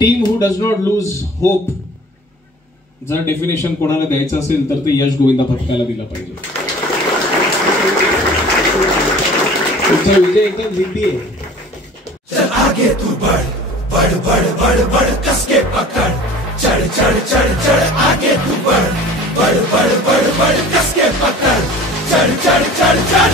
Team who does not lose hope जर definition कोणाला द्यायचं असेल तर ते यश गोविंदा पथकाला दिलं पाहिजे. तुमचा विजय एकदम जिद्दी आहे. चल आगे तू बढ़ बढ़ बढ़ बढ़ बढ़ कसके पकड़ चढ़ चढ़ चढ़ चढ़ आगे तू बढ़ बढ़ बढ़ बढ़ बढ़ कसके पकड़ चढ़ चढ़ चढ़ चढ़.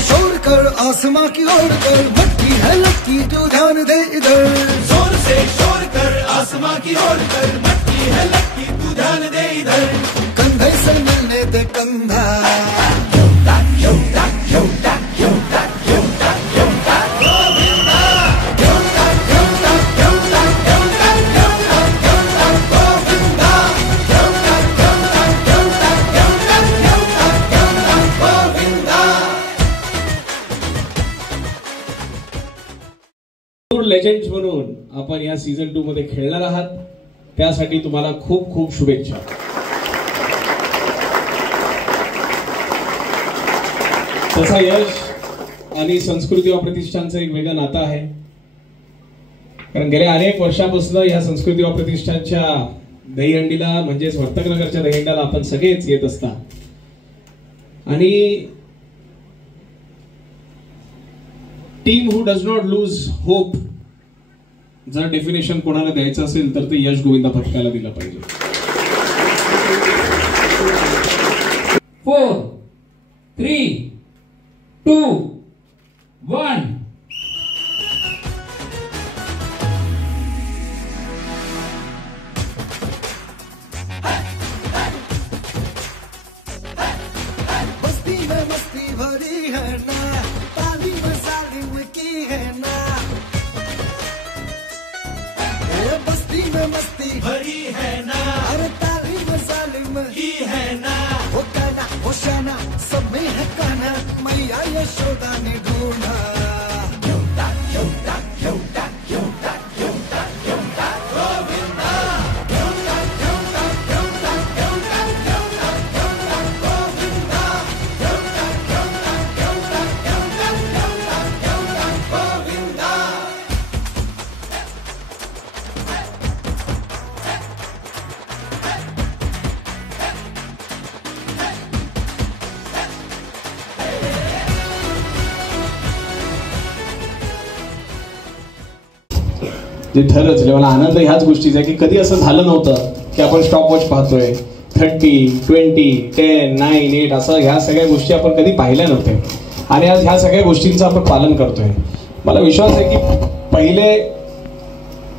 शोर कर आसमां की ओर कर मट्टी है लकी तू ध्यान दे इधर. जोर से शोर कर आसमां की ओर कर मट्टी है लकी तू ध्यान दे इधर. कंधे से मिलने दे कंधा लेजेंड्स म्हणून आपण या सीझन 2 मध्ये खेळणार आहात. त्यासाठी तुम्हाला खूप खूप शुभेच्छा. तसा यश आणि संस्कृती व प्रतिष्ठानचं एक वेगळं नातं आहे. कारण गेल्या अनेक वर्षापासून या संस्कृती व प्रतिष्ठानच्या दहीहंडीला म्हणजेच वर्तकनगरच्या दहीहंडीला आपण सगळेच येत असता. आणि team who does not lose hope जर डेफिनेशन कोणाला द्यायचं असेल तर ते यश गोविंदा पथकाला दिलं पाहिजे. 4 3 2 1. बस्ती में मस्ती भरी है ना ताली में सालिम की है ना. बस्ती में मस्ती भरी है ना अरे ताली में सालिम की है ना. वो गाना वो शाना सब में है गाना मैया यशोदा ने ढूंढा. जे ठरवलं मला आनंद ह्याच गोष्टीचा आहे की कधी असं झालं नव्हतं की आपण स्टॉपवॉच पाहतोय 30 20 10 9 8 असं ह्या सगळ्या गोष्टी आपण कधी पाहिल्या नव्हत्या. आणि आज ह्या सगळ्या गोष्टींचं आपण पालन करतोय. मला विश्वास आहे की पहिले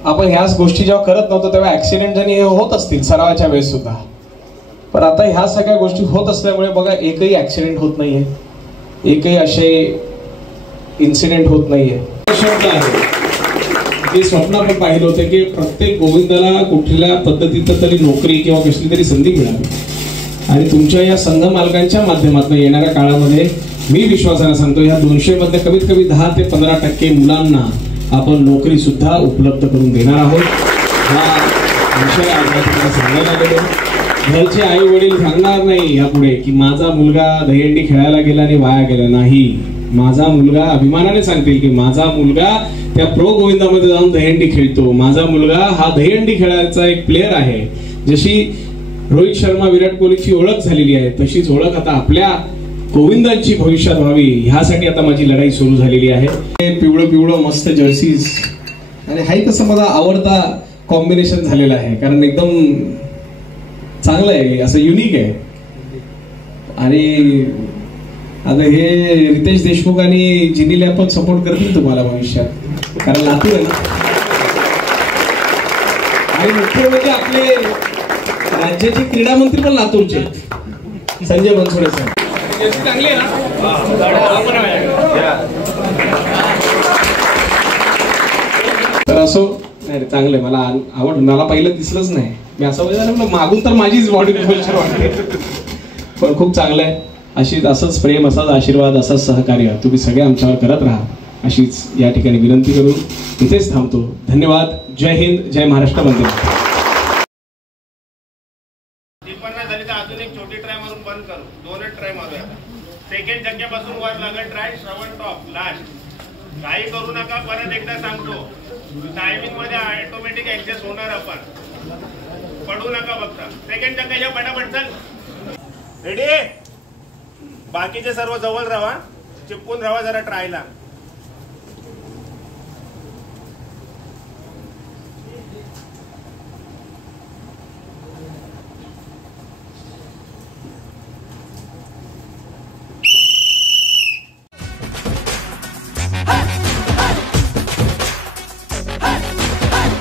आपण ह्याच गोष्टी जेव्हा करत नव्हतो तेव्हा ऍक्सिडेंट आणि हे होत असतील सरावाच्या वेळेस सुद्धा. पण आता ह्या सगळ्या गोष्टी होत असल्यामुळे बघा एकही ऍक्सिडेंट होत नाहीये, एकही असे इन्सिडेंट होत नाहीये. ते स्वप्न आपण पाहिलं होतं की प्रत्येक गोविंदाला कुठल्या पद्धतीचं तरी नोकरी किंवा कसली तरी संधी मिळावी. आणि तुमच्या या संघ मालकांच्या माध्यमातून येणाऱ्या काळामध्ये मी विश्वासाने सांगतो या 200 मध्ये कमीत कमी 10 ते 15% मुलांना आपण नोकरी सुद्धा उपलब्ध करून देणार आहोत. हा विषय सांगायला गेलो. घरचे आई वडील सांगणार नाही यापुढे की माझा मुलगा दहीहंडी खेळायला गेला आणि वाया गेला. नाही, माझा मुलगा अभिमानाने सांगतील की माझा मुलगा त्या प्रो गोविंदामध्ये जाऊन दहीहंडी खेळतो. माझा मुलगा हा दहीहंडी खेळायचा एक प्लेअर आहे. जशी रोहित शर्मा विराट कोहलीची ओळख झालेली आहे तशीच ओळख आता आपल्या गोविंदांची भविष्यात व्हावी ह्यासाठी आता माझी लढाई सुरू झालेली आहे. पिवळं पिवळं मस्त जर्सीज आणि हाही कसं माझा आवडता कॉम्बिनेशन झालेला आहे कारण एकदम चांगलं आहे, असं युनिक आहे. आणि आता हे रितेश देशमुख आणि जिनीला पण सपोर्ट करतील तुम्हाला भविष्यात कारण लातूर आहे ना. आणि मुख्य म्हणजे आपले राज्याचे क्रीडा मंत्री पण लातूरचे संजय बनसोडे सर. चांगली आहे तर असो नाही चांगलं आहे. मला आवडलं. मला पहिलं दिसलंच नाही. मी असं म्हणजे मागून तर माझीच बॉडी कल्चर वाटते पण खूप चांगलं आहे. असंच प्रेम, असाच आशीर्वाद, असंच सहकार्य तुम्ही सगळे आमच्यावर करत राहा अशीच या ठिकाणी विनंती करून इथेच थांबतो. धन्यवाद. जय हिंद, जय महाराष्ट्र. वंदे. 150 झाली तर अजून एक छोटी ट्राय मारून बंद करू. 2च ट्राय मारूया. सेकंड जग्ग्यापासून वर लागेल ट्राय. श्रवण टॉप लास्ट. काही करू नका. परत एकदा सांगतो, टायमिंग मध्ये ऑटोमॅटिक ऍडजस्ट होणार. आपण पडू नका बघता. सेकंड जग्गा पटापट चल. रेडी. बाकीचे सर्व जवळ राहा, चिपकून राहा जरा ट्रायला.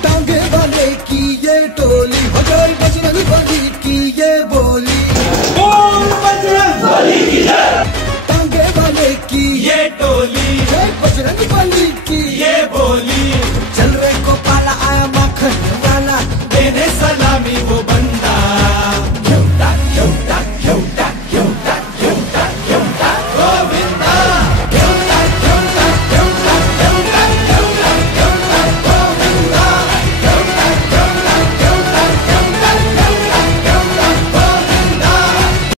टांगे वाले की ये टोली हो गई बजरंग बली की ये बोली. बजरंग बली की जय. टांगे वाले की ये टोली, बजरंग बली